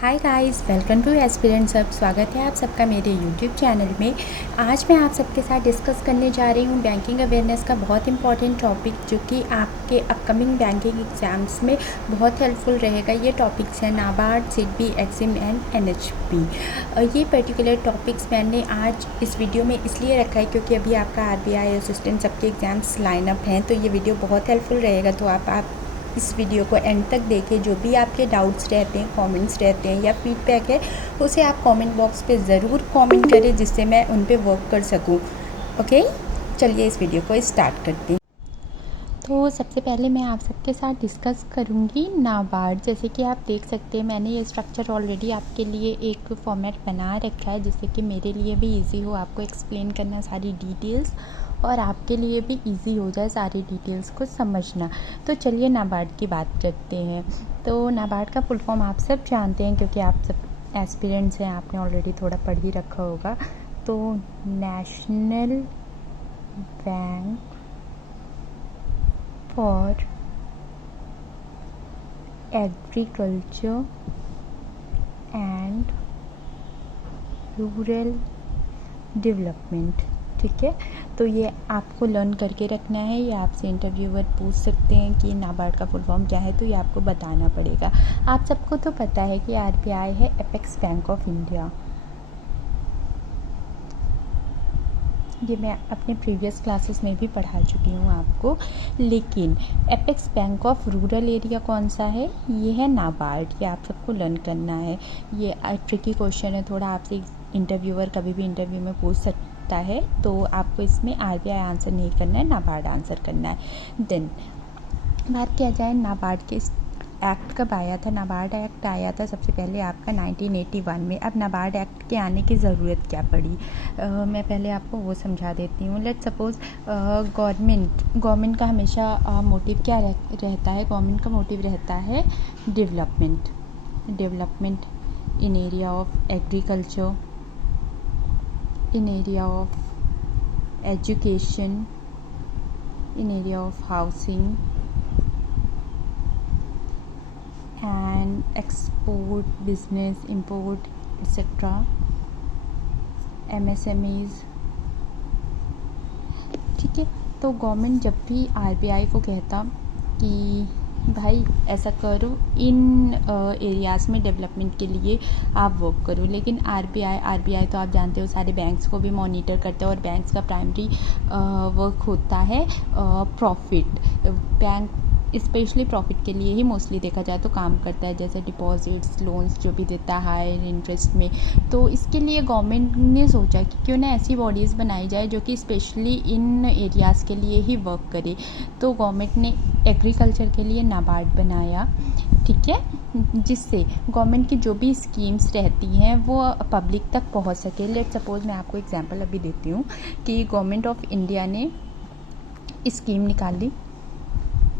Hi guys, welcome to aspirant सब। स्वागत है आप सबका मेरे यूट्यूब चैनल में। आज मैं आप सबके साथ डिस्कस करने जा रही हूँ बैंकिंग अवेयरनेस का बहुत इंपॉर्टेंट टॉपिक, जो कि आपके अपकमिंग बैंकिंग एग्जाम्स में बहुत हेल्पफुल रहेगा। ये टॉपिक्स हैं NABARD, SIDBI, Exim and NHB. ये पर्टिकुलर टॉपिक्स मैंने आज इस वीडियो में इसलिए रखा है क्योंकि अभी आपका आरबीआई असिस्टेंट सबके एग्ज़ाम्स लाइनअप हैं, तो ये वीडियो बहुत हेल्पफुल रहेगा। तो आप इस वीडियो को एंड तक देखें। जो भी आपके डाउट्स रहते हैं, कमेंट्स रहते हैं या फीडबैक है, उसे आप कमेंट बॉक्स पे ज़रूर कमेंट करें, जिससे मैं उन पे वर्क कर सकूं। ओके, चलिए इस वीडियो को स्टार्ट करते हैं। तो सबसे पहले मैं आप सबके साथ डिस्कस करूंगी नाबार्ड। जैसे कि आप देख सकते हैं, मैंने ये स्ट्रक्चर ऑलरेडी आपके लिए एक फॉर्मेट बना रखा है, जिससे कि मेरे लिए भी इजी हो आपको एक्सप्लेन करना सारी डिटेल्स, और आपके लिए भी इजी हो जाए सारी डिटेल्स को समझना। तो चलिए नाबार्ड की बात करते हैं। तो नाबार्ड का फुल फॉर्म आप सब जानते हैं, क्योंकि आप सब एस्पिरेंट्स हैं, आपने ऑलरेडी थोड़ा पढ़ ही रखा होगा। तो national bank for agriculture and rural development. ठीक है, तो ये आपको लर्न करके रखना है। ये आपसे इंटरव्यूअर पूछ सकते हैं कि नाबार्ड का फुल फॉर्म क्या है, तो ये आपको बताना पड़ेगा। आप सबको तो पता है कि आरबीआई है अपेक्स बैंक ऑफ इंडिया। ये मैं अपने प्रीवियस क्लासेस में भी पढ़ा चुकी हूँ आपको। लेकिन apex bank of rural area कौन सा है? ये है नाबार्ड। ये आप सबको लर्न करना है। ये ट्रिकी क्वेश्चन है थोड़ा, आपसे इंटरव्यूअर कभी भी इंटरव्यू में पूछ सकता है, तो आपको इसमें आरबीआई आंसर नहीं करना है, नाबार्ड आंसर करना है। देन बात किया जाए नाबार्ड के एक्ट कब आया था। नाबार्ड एक्ट आया था सबसे पहले आपका 1981 में। अब नाबार्ड एक्ट के आने की ज़रूरत क्या पड़ी, मैं पहले आपको वो समझा देती हूँ। लेट्स सपोज़ गवर्नमेंट का हमेशा मोटिव क्या रहता है? गवर्नमेंट का मोटिव रहता है development in area of agriculture, in area of education, in area of housing and export business, import etc, MSMEs। ठीक है, तो गवर्नमेंट जब भी आरबीआई को कहता कि भाई ऐसा करो, इन एरियाज़ में डेवलपमेंट के लिए आप वर्क करो, लेकिन आरबीआई तो आप जानते हो सारे बैंक्स को भी मॉनिटर करता है, और बैंक्स का प्राइमरी वर्क होता है प्रॉफिट। बैंक स्पेशली प्रॉफिट के लिए ही मोस्टली देखा जाए तो काम करता है, जैसे डिपॉजिट्स, लोन्स जो भी देता है हायर इंटरेस्ट में। तो इसके लिए गवर्नमेंट ने सोचा कि क्यों ना ऐसी बॉडीज़ बनाई जाए जो कि स्पेशली इन एरियाज़ के लिए ही वर्क करे। तो गवर्नमेंट ने एग्रीकल्चर के लिए नाबार्ड बनाया। ठीक है, जिससे गवर्नमेंट की जो भी स्कीम्स रहती हैं वो पब्लिक तक पहुंच सके। लेट सपोज़ मैं आपको एग्जांपल अभी देती हूँ कि गवर्नमेंट ऑफ इंडिया ने स्कीम निकाली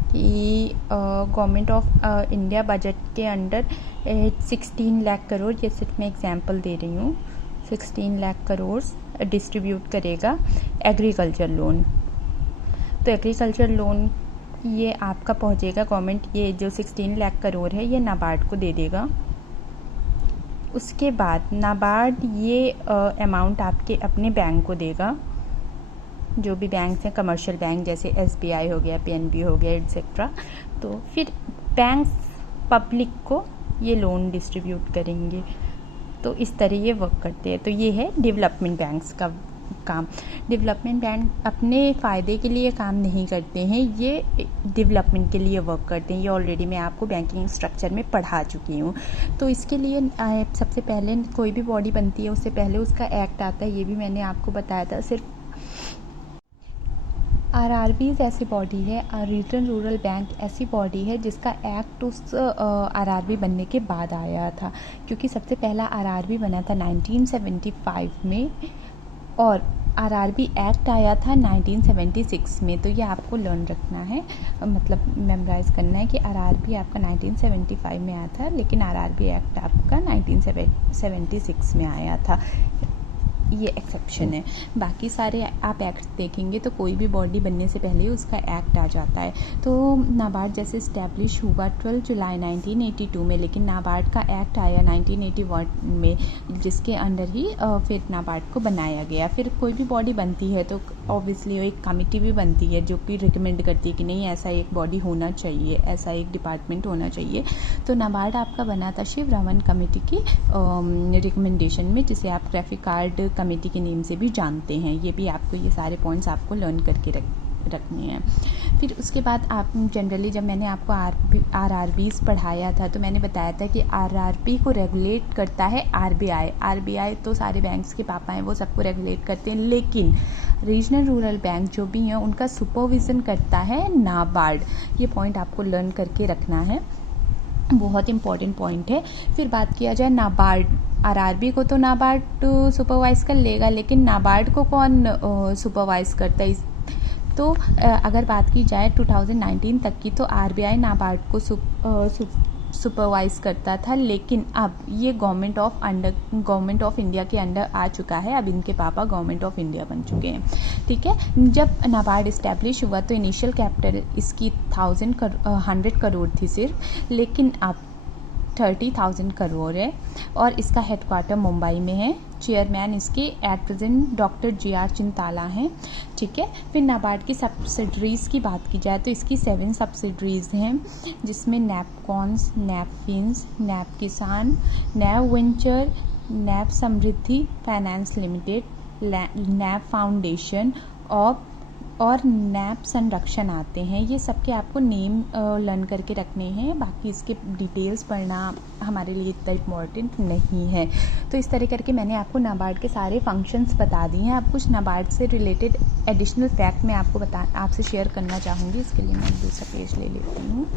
कि गवर्नमेंट ऑफ इंडिया बजट के अंडर 16 लाख करोड़, ये सिर्फ मैं एग्जांपल दे रही हूँ, 16 लाख करोड़ डिस्ट्रीब्यूट करेगा एग्रीकल्चर लोन। तो एग्रीकल्चर लोन ये आपका पहुँचेगा, गवर्नमेंट ये जो 16 लाख करोड़ है ये नाबार्ड को दे देगा। उसके बाद नाबार्ड ये अमाउंट आपके अपने बैंक को देगा, जो भी बैंक्स हैं कमर्शियल बैंक, जैसे एसबीआई हो गया, पीएनबी हो गया एट्सेट्रा। तो फिर बैंक्स पब्लिक को ये लोन डिस्ट्रीब्यूट करेंगे। तो इस तरह ये वर्क करते हैं। तो ये है डेवलपमेंट बैंक्स का काम। डेवलपमेंट बैंक अपने फ़ायदे के लिए काम नहीं करते हैं, ये डेवलपमेंट के लिए वर्क करते हैं। ये ऑलरेडी मैं आपको बैंकिंग स्ट्रक्चर में पढ़ा चुकी हूँ। तो इसके लिए सबसे पहले कोई भी बॉडी बनती है उससे पहले उसका एक्ट आता है, ये भी मैंने आपको बताया था। सिर्फ आरआरबीज़ ऐसी बॉडी है, रीजनल रूरल बैंक ऐसी बॉडी है जिसका एक्ट उस आरआरबी बनने के बाद आया था, क्योंकि सबसे पहला आरआरबी बना था 1975 में, और आरआरबी एक्ट आया था 1976 में। तो ये आपको लर्न रखना है, मतलब मेमोराइज़ करना है कि आरआरबी आपका 1975 में आया था, लेकिन आरआरबी एक्ट आपका 1976 में आया था। ये एक्सेप्शन है। बाकी सारे आप एक्ट देखेंगे तो कोई भी बॉडी बनने से पहले उसका एक्ट आ जाता है। तो नाबार्ड जैसे इस्टेब्लिश हुआ 12 जुलाई 1982 में, लेकिन नाबार्ड का एक्ट आया 1981 में, जिसके अंडर ही फिर नाबार्ड को बनाया गया। फिर कोई भी बॉडी बनती है तो ऑब्वियसली एक कमिटी भी बनती है जो कि रिकमेंड करती है कि नहीं ऐसा एक बॉडी होना चाहिए, ऐसा एक डिपार्टमेंट होना चाहिए। तो नाबार्ड आपका बना था शिव रमन कमेटी की रिकमेंडेशन में, जिसे आप ग्राफिकार्ड कमेटी के नेम से भी जानते हैं। ये भी आपको, ये सारे पॉइंट्स आपको लर्न करके रखने हैं। फिर उसके बाद आप जनरली, जब मैंने आपको आरआरबीज़ पढ़ाया था तो मैंने बताया था कि आरआरबी को रेगुलेट करता है आरबीआई। आरबीआई तो सारे बैंक्स के पापा हैं, वो सबको रेगुलेट करते हैं, लेकिन रीजनल रूरल बैंक जो भी हैं उनका सुपरविज़न करता है नाबार्ड। ये पॉइंट आपको लर्न करके रखना है, बहुत इंपॉर्टेंट पॉइंट है। फिर बात किया जाए नाबार्ड, आरआरबी को तो नाबार्ड सुपरवाइज कर लेगा, लेकिन नाबार्ड को कौन सुपरवाइज करता है? तो अगर बात की जाए 2019 तक की, तो आरबीआई नाबार्ड को सुपरवाइज करता था, लेकिन अब ये गवर्नमेंट ऑफ इंडिया के अंडर आ चुका है। अब इनके पापा गवर्नमेंट ऑफ इंडिया बन चुके हैं, ठीक है। जब नाबार्ड इस्टेब्लिश हुआ तो इनिशियल कैपिटल इसकी 100 करोड़ थी सिर्फ, लेकिन अब 30,000 करोड़ है और इसका हेडक्वार्टर मुंबई में है। चेयरमैन इसके at present doctor GR Chintala हैं, ठीक है। फिर नाबार्ड की सब्सिडरीज़ की बात की जाए तो इसकी 7 सब्सिडरीज़ हैं, जिसमें नैपकॉन्स, नैपकिन्स, नैप किसान, नैप वेंचर, नैप समृद्धि फाइनेंस लिमिटेड, नैप फाउंडेशन और नैप संरक्षण आते हैं। ये सब के आपको नेम लर्न करके रखने हैं, बाकी इसके डिटेल्स पढ़ना हमारे लिए इतना इम्पॉर्टेंट नहीं है। तो इस तरह करके मैंने आपको नाबार्ड के सारे फंक्शंस बता दिए हैं। अब कुछ नाबार्ड से रिलेटेड एडिशनल फैक्ट मैं आपसे शेयर करना चाहूँगी। इसके लिए मैं दूसरा पेज ले लेती हूँ।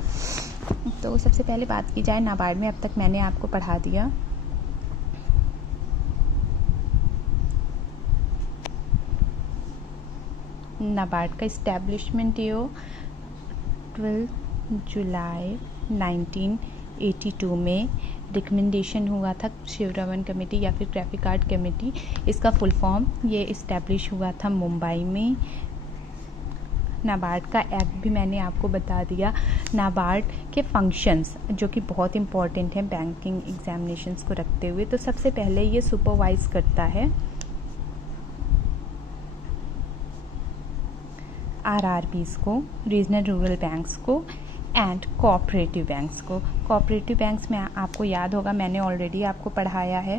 तो सबसे पहले बात की जाए नाबार्ड में, अब तक मैंने आपको पढ़ा दिया। नाबार्ड का इस्टेब्लिशमेंट ईयर 12 जुलाई 1982 में रिकमेंडेशन हुआ था शिव रमन कमेटी या फिर ग्राफिकार्ड कमेटी, इसका फुल फॉर्म। ये इस्टेब्लिश हुआ था मुंबई में। नाबार्ड का एक्ट भी मैंने आपको बता दिया। नाबार्ड के फंक्शंस जो कि बहुत इंपॉर्टेंट हैं बैंकिंग एग्जामिनेशंस को रखते हुए, तो सबसे पहले ये सुपरवाइज करता है आरआरबीज़ को, रीजनल रूरल बैंक्स को एंड कोऑपरेटिव बैंक्स को। कोऑपरेटिव बैंक्स में आपको याद होगा, मैंने ऑलरेडी आपको पढ़ाया है।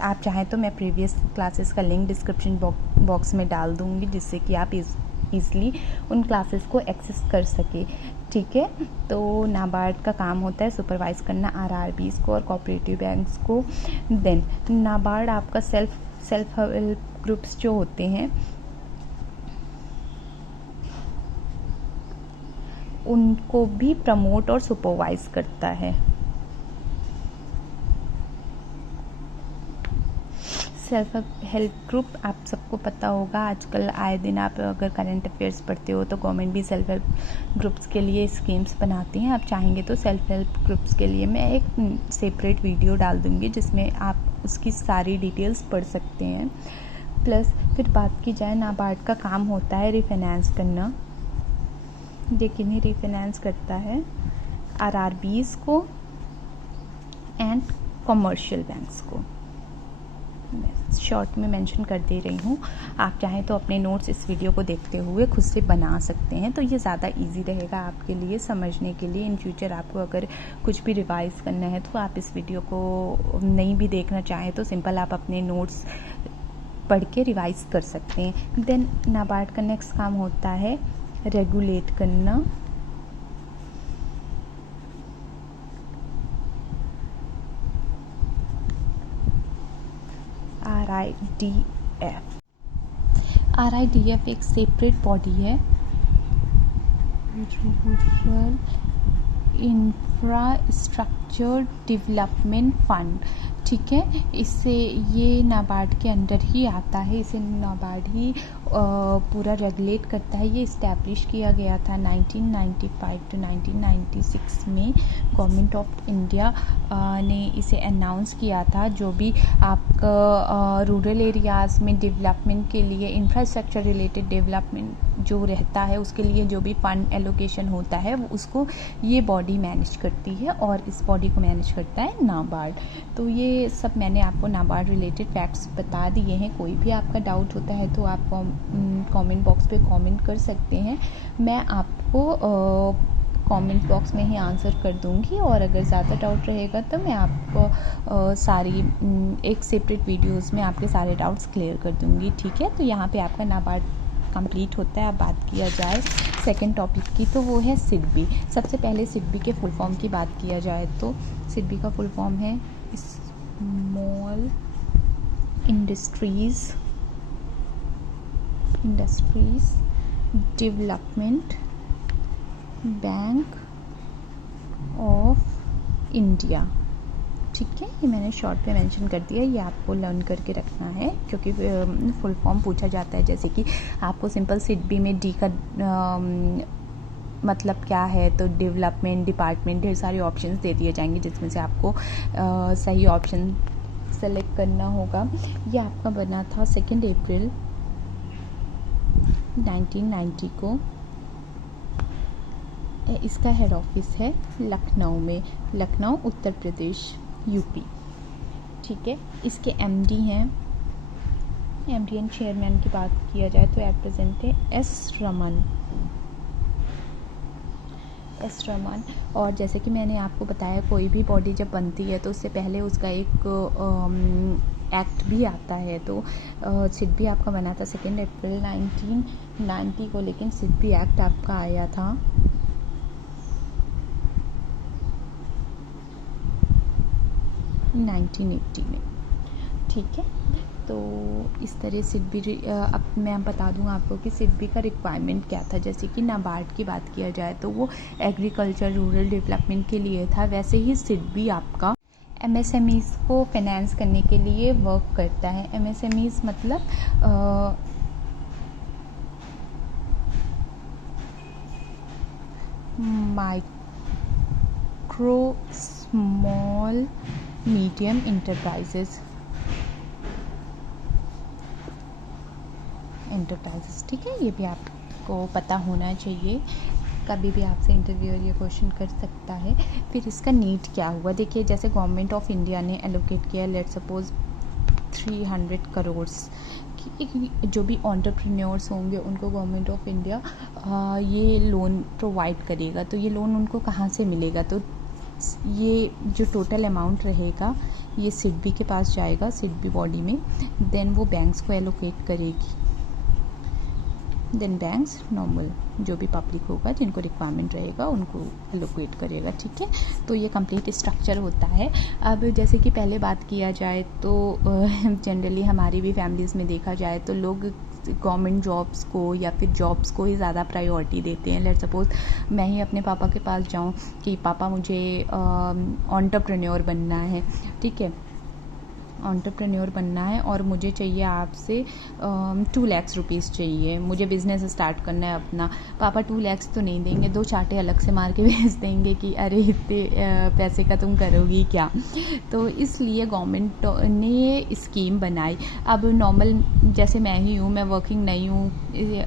आप चाहें तो मैं प्रीवियस क्लासेस का लिंक डिस्क्रिप्शन बॉक्स में डाल दूंगी, जिससे कि आप ईज़िली उन क्लासेस को एक्सेस कर सके, ठीक है। तो नाबार्ड का काम होता है सुपरवाइज करना आरआरबीज़ को और कोऑपरेटिव बैंक्स को। देन नाबार्ड आपका सेल्फ हेल्प ग्रुप्स जो होते हैं उनको भी प्रमोट और सुपरवाइज करता है। सेल्फ हेल्प ग्रुप आप सबको पता होगा, आजकल आए दिन आप अगर करंट अफेयर्स पढ़ते हो तो गवर्नमेंट भी सेल्फ हेल्प ग्रुप्स के लिए स्कीम्स बनाती हैं। आप चाहेंगे तो सेल्फ हेल्प ग्रुप्स के लिए मैं एक सेपरेट वीडियो डाल दूँगी, जिसमें आप उसकी सारी डिटेल्स पढ़ सकते हैं। प्लस फिर बात की जाए, नाबार्ड का काम होता है रिफाइनेंस करना। ये किन्हें रिफाइनेंस करता है? आरआरबीज़ को एंड कमर्शियल बैंक्स को। शॉर्ट में मेंशन कर दे रही हूँ, आप चाहें तो अपने नोट्स इस वीडियो को देखते हुए खुद से बना सकते हैं, तो ये ज़्यादा इजी रहेगा आपके लिए समझने के लिए। इन फ्यूचर आपको अगर कुछ भी रिवाइज करना है तो आप इस वीडियो को नहीं भी देखना चाहें तो सिंपल आप अपने नोट्स पढ़ के रिवाइज कर सकते हैं। देन नाबार्ड का नेक्स्ट काम होता है रेगुलेट करना। RIDF एक सेपरेट बॉडी है, रूरल इंफ्रास्ट्रक्चर डेवलपमेंट फंड। ठीक है। इससे ये नाबार्ड के अंडर ही आता है, इसे नाबार्ड ही पूरा रेगुलेट करता है। ये इस्टेब्लिश किया गया था 1995 टू 1996 में। गवर्नमेंट ऑफ इंडिया ने इसे अनाउंस किया था। जो भी आपका रूरल एरियाज़ में डेवलपमेंट के लिए इंफ्रास्ट्रक्चर रिलेटेड डेवलपमेंट जो रहता है, उसके लिए जो भी फंड एलोकेशन होता है वो उसको ये बॉडी मैनेज करती है, और इस बॉडी को मैनेज करता है नाबार्ड। तो ये सब मैंने आपको नाबार्ड रिलेटेड फैक्ट्स बता दिए हैं। कोई भी आपका डाउट होता है तो आप कमेंट बॉक्स पे कमेंट कर सकते हैं, मैं आपको कमेंट बॉक्स में ही आंसर कर दूंगी। और अगर ज़्यादा डाउट रहेगा तो मैं आपको सारी एक सेपरेट वीडियोस में आपके सारे डाउट्स क्लियर कर दूंगी। ठीक है, तो यहाँ पे आपका नाबार्ड कंप्लीट होता है। अब बात किया जाए सेकंड टॉपिक की, तो वो है सिडबी। सबसे पहले सिडबी के फुल फॉर्म की बात किया जाए तो सिडबी का फुल फॉर्म है small industries development bank of India. ठीक है, ये मैंने शॉर्ट पे मेंशन कर दिया, ये आपको लर्न करके रखना है, क्योंकि फुल फॉर्म पूछा जाता है। जैसे कि आपको सिंपल सिडबी में डी का मतलब क्या है, तो डेवलपमेंट डिपार्टमेंट, ढेर सारे ऑप्शंस दे दिए जाएंगे जिसमें से आपको सही ऑप्शन सेलेक्ट करना होगा। ये आपका बना था 2 अप्रैल 1990 को। इसका हेड ऑफिस है लखनऊ में, लखनऊ उत्तर प्रदेश यूपी। ठीक है, इसके एमडी हैं, एमडी एंड चेयरमैन की बात किया जाए तो एट प्रेजेंट है एस रमन। और जैसे कि मैंने आपको बताया, कोई भी बॉडी जब बनती है तो उससे पहले उसका एक एक्ट भी आता है। तो सिडबी आपका बना था 2 अप्रैल 1990 को, लेकिन सिडबी एक्ट आपका आया था 1980 में। ठीक है, तो इस तरह सिडबी अब मैं बता दूं आपको कि सिडबी का रिक्वायरमेंट क्या था। जैसे कि नाबार्ड की बात किया जाए तो वो एग्रीकल्चर रूरल डेवलपमेंट के लिए था, वैसे ही सिडबी आपका एमएसएमईज़ को फाइनेंस करने के लिए वर्क करता है। एमएसएमईज़ मतलब माइक्रो स्मॉल मीडियम इंटरप्राइजेस। ठीक है, ये भी आपको पता होना चाहिए, कभी भी आपसे इंटरव्यूअर ये क्वेश्चन कर सकता है। फिर इसका नीड क्या हुआ, देखिए जैसे गवर्नमेंट ऑफ इंडिया ने एलोकेट किया, लेट सपोज 300 करोड़ कि जो भी एंटरप्रेन्योर्स होंगे उनको गवर्नमेंट ऑफ इंडिया ये लोन प्रोवाइड करेगा। तो ये लोन उनको कहाँ से मिलेगा, तो ये जो टोटल अमाउंट रहेगा ये सिडबी के पास जाएगा, सिडबी बॉडी में। देन वो बैंक्स को एलोकेट करेगी, देन बैंक्स नॉर्मल जो भी पब्लिक होगा जिनको रिक्वायरमेंट रहेगा उनको एलोकेट करेगा। ठीक है, तो ये कंप्लीट स्ट्रक्चर होता है। अब जैसे कि पहले बात किया जाए तो जनरली हमारी भी फैमिलीज़ में देखा जाए तो लोग गवर्नमेंट जॉब्स को या फिर जॉब्स को ही ज़्यादा प्रायोरिटी देते हैं। लेट्स सपोज मैं ही अपने पापा के पास जाऊं कि पापा मुझे एंटरप्रेन्योर बनना है, ठीक है, एंटरप्रेन्योर बनना है और मुझे चाहिए आपसे 2 लाख रुपीज़ चाहिए, मुझे बिज़नेस स्टार्ट करना है अपना। पापा 2 लाख तो नहीं देंगे, 2 चाटे अलग से मार के भेज देंगे कि अरे इतने पैसे का तुम करोगी क्या। तो इसलिए गवर्नमेंट ने ये स्कीम बनाई। अब नॉर्मल जैसे मैं ही हूँ, मैं वर्किंग नहीं हूँ,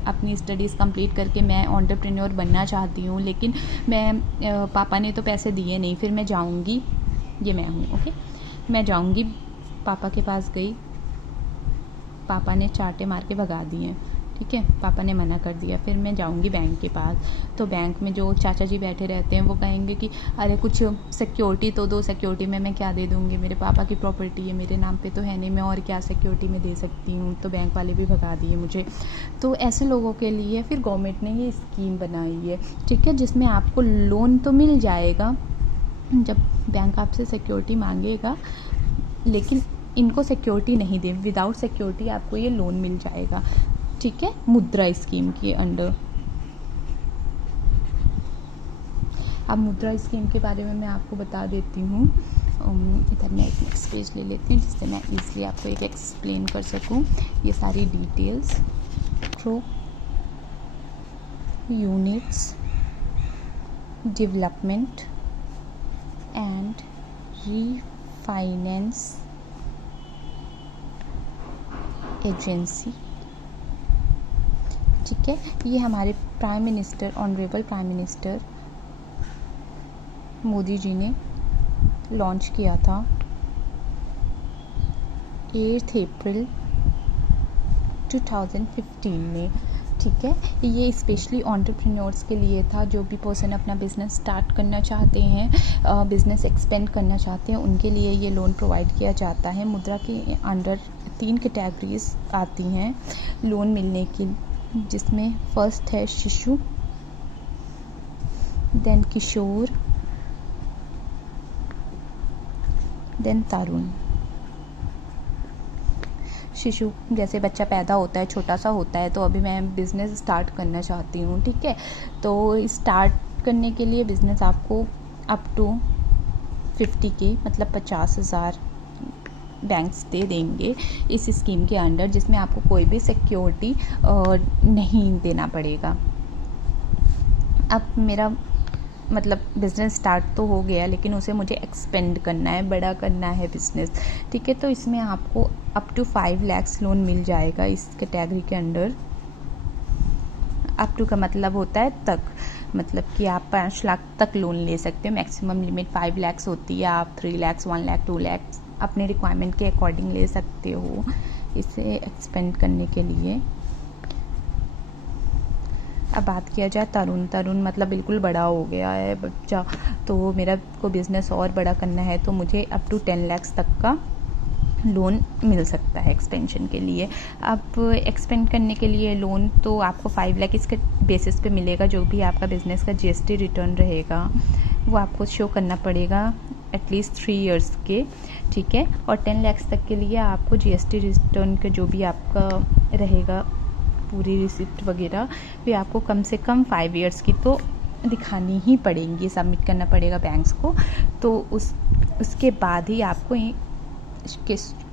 अपनी स्टडीज़ कंप्लीट करके मैं एंटरप्रेन्योर बनना चाहती हूँ, लेकिन मैं पापा ने तो पैसे दिए नहीं। फिर मैं जाऊँगी, ये मैं हूँ, ओके, मैं जाऊँगी पापा के पास गई, पापा ने चाटे मार के भगा दिए, ठीक है, पापा ने मना कर दिया। फिर मैं जाऊंगी बैंक के पास, तो बैंक में जो चाचा जी बैठे रहते हैं वो कहेंगे कि अरे कुछ सिक्योरिटी तो दो। सिक्योरिटी में मैं क्या दे दूंगी, मेरे पापा की प्रॉपर्टी है, मेरे नाम पे तो है नहीं, मैं और क्या सिक्योरिटी में दे सकती हूँ। तो बैंक वाले भी भगा दिए मुझे। तो ऐसे लोगों के लिए फिर गवर्नमेंट ने ये स्कीम बनाई है, ठीक है, जिसमें आपको लोन तो मिल जाएगा जब बैंक आपसे सिक्योरिटी मांगेगा, लेकिन इनको सिक्योरिटी नहीं दे, विदाउट सिक्योरिटी आपको ये लोन मिल जाएगा, ठीक है, मुद्रा स्कीम के अंडर। अब मुद्रा स्कीम के बारे में मैं आपको बता देती हूँ इधर मैं एक नेक्स्ट पेज ले लेती हूँ जिससे मैं ईज़िली आपको एक एक्सप्लेन कर सकूँ ये सारी details. Through units development and refinance agency, ठीक है। ये हमारे prime minister, honourable prime minister Modi ji ने लॉन्च किया था 8 अप्रैल 2015 में, ठीक है। ये स्पेशली एंटरप्रेन्योर्स के लिए था, जो भी पर्सन अपना बिजनेस स्टार्ट करना चाहते हैं, बिजनेस एक्सपेंड करना चाहते हैं, उनके लिए ये लोन प्रोवाइड किया जाता है। मुद्रा के अंडर 3 कैटेगरीज आती हैं लोन मिलने की, जिसमें फर्स्ट है शिशु, देन किशोर, देन तरुण। शिशु जैसे बच्चा पैदा होता है, छोटा सा होता है, तो अभी मैं बिज़नेस स्टार्ट करना चाहती हूँ, ठीक है। तो स्टार्ट करने के लिए बिज़नेस आपको अप टू 50K मतलब 50,000 बैंक्स दे देंगे इस स्कीम के अंडर, जिसमें आपको कोई भी सिक्योरिटी नहीं देना पड़ेगा। अब मेरा मतलब बिज़नेस स्टार्ट तो हो गया, लेकिन उसे मुझे एक्सपेंड करना है, बड़ा करना है बिज़नेस, ठीक है। तो इसमें आपको अप टू 5 लाख लोन मिल जाएगा इस कैटेगरी के अंडर। अप टू का मतलब होता है तक, मतलब कि आप 5 लाख तक लोन ले सकते हो। मैक्सिमम लिमिट 5 लाख होती है। आप 3 लाख, 1 लाख, 2 लाख अपने रिक्वायरमेंट के अकॉर्डिंग ले सकते हो इसे एक्सपेंड करने के लिए। अब बात किया जाए तरुण मतलब बिल्कुल बड़ा हो गया है बच्चा, तो मेरा को बिज़नेस और बड़ा करना है, तो मुझे अप टू 10 लाख तक का लोन मिल सकता है एक्सपेंशन के लिए। अब एक्सपेंड करने के लिए लोन तो आपको 5 लाख इसके बेसिस पे मिलेगा। जो भी आपका बिज़नेस का GST रिटर्न रहेगा वो आपको शो करना पड़ेगा एटलीस्ट 3 इयर्स के, ठीक है। और 10 लाख तक के लिए आपको GST रिटर्न का जो भी आपका रहेगा पूरी रिसिप्ट वगैरह भी आपको कम से कम 5 इयर्स की तो दिखानी ही पड़ेंगी, सबमिट करना पड़ेगा बैंक्स को। तो उसके बाद ही आपको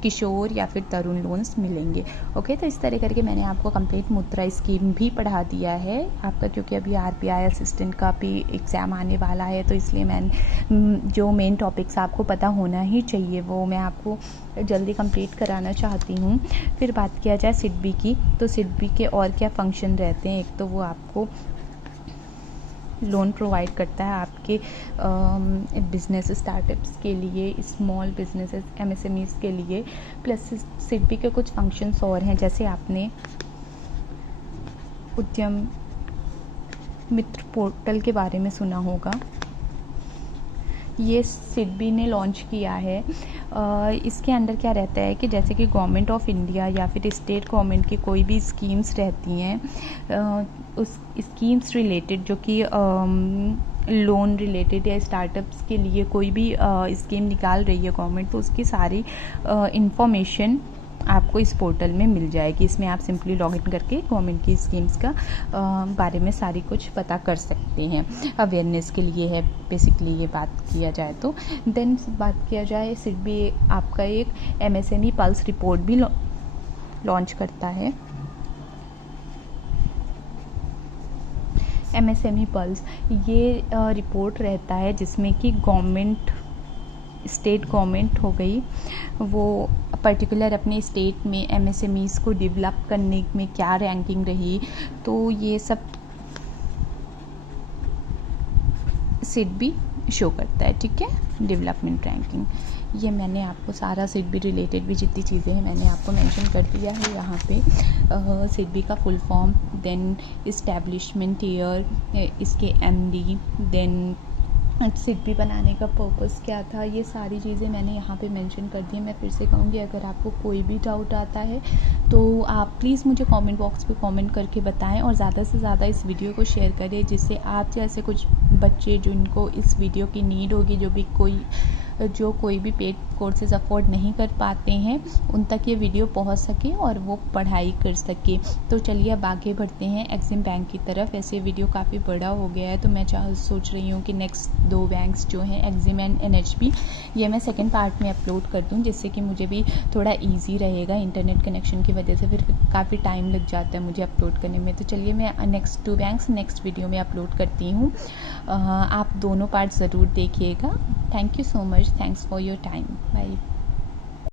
किशोर या फिर तरुण लोन्स मिलेंगे, ओके। तो इस तरह करके मैंने आपको कंप्लीट मुद्रा स्कीम भी पढ़ा दिया है आपका, क्योंकि अभी RBI असिस्टेंट का भी एग्ज़ाम आने वाला है, तो इसलिए मैं जो मेन टॉपिक्स आपको पता होना ही चाहिए वो मैं आपको जल्दी कंप्लीट कराना चाहती हूँ। फिर बात किया जाए सिडबी की, तो सिडबी के और क्या फंक्शन रहते हैं। एक तो वो आपको लोन प्रोवाइड करता है आपके बिजनेस स्टार्टअप्स के लिए, स्मॉल बिजनेसेस MSMEs के लिए। प्लस सिडबी के कुछ फंक्शंस और हैं, जैसे आपने उद्यम मित्र पोर्टल के बारे में सुना होगा, ये सिडबी ने लॉन्च किया है। इसके अंदर क्या रहता है कि जैसे कि गवर्नमेंट ऑफ इंडिया या फिर स्टेट गवर्नमेंट की कोई भी स्कीम्स रहती हैं, उस स्कीम्स रिलेटेड जो कि लोन रिलेटेड या स्टार्टअप्स के लिए कोई भी स्कीम निकाल रही है गवर्नमेंट, तो उसकी सारी इंफॉर्मेशन आपको इस पोर्टल में मिल जाएगी। इसमें आप सिंपली लॉगिन करके गवर्नमेंट की स्कीम्स का बारे में सारी कुछ पता कर सकते हैं। अवेयरनेस के लिए है बेसिकली ये बात किया जाए तो। देन बात किया जाए सिडबी आपका एक MSME पल्स रिपोर्ट भी लॉन्च करता है। MSME पल्स ये रिपोर्ट रहता है जिसमें कि गवर्नमेंट, स्टेट गवर्नमेंट हो गई, वो पर्टिकुलर अपने स्टेट में MSMEs को डेवलप करने में क्या रैंकिंग रही, तो ये सब सिडबी शो करता है, ठीक है। डेवलपमेंट रैंकिंग ये मैंने आपको सारा सिडबी रिलेटेड भी जितनी चीज़ें हैं मैंने आपको मेंशन कर दिया है यहाँ पे। सिडबी का full form, then establishment year, इसके MD, देन सिडबी बनाने का पर्पस क्या था, ये सारी चीज़ें मैंने यहाँ पे मेंशन कर दी है। मैं फिर से कहूँगी, अगर आपको कोई भी डाउट आता है तो आप प्लीज़ मुझे कमेंट बॉक्स पे कमेंट करके बताएं, और ज़्यादा से ज़्यादा इस वीडियो को शेयर करें, जिससे आप जैसे कुछ बच्चे जिनको इस वीडियो की नीड होगी, जो कोई भी पेड कोर्सेज़ अफोर्ड नहीं कर पाते हैं उन तक ये वीडियो पहुंच सके और वो पढ़ाई कर सके। तो चलिए अब आगे बढ़ते हैं एक्सिम बैंक की तरफ। ऐसे वीडियो काफ़ी बड़ा हो गया है तो मैं सोच रही हूँ कि नेक्स्ट 2 बैंक्स जो हैं एक्सिम एंड NHB ये मैं सेकेंड पार्ट में अपलोड कर दूँ, जिससे कि मुझे भी थोड़ा ईजी रहेगा। इंटरनेट कनेक्शन की वजह से फिर काफ़ी टाइम लग जाता है मुझे अपलोड करने में। तो चलिए मैं नेक्स्ट 2 बैंक्स नेक्स्ट वीडियो में अपलोड करती हूँ। आप दोनों पार्ट ज़रूर देखिएगा। Thank you so much, thanks for your time, bye.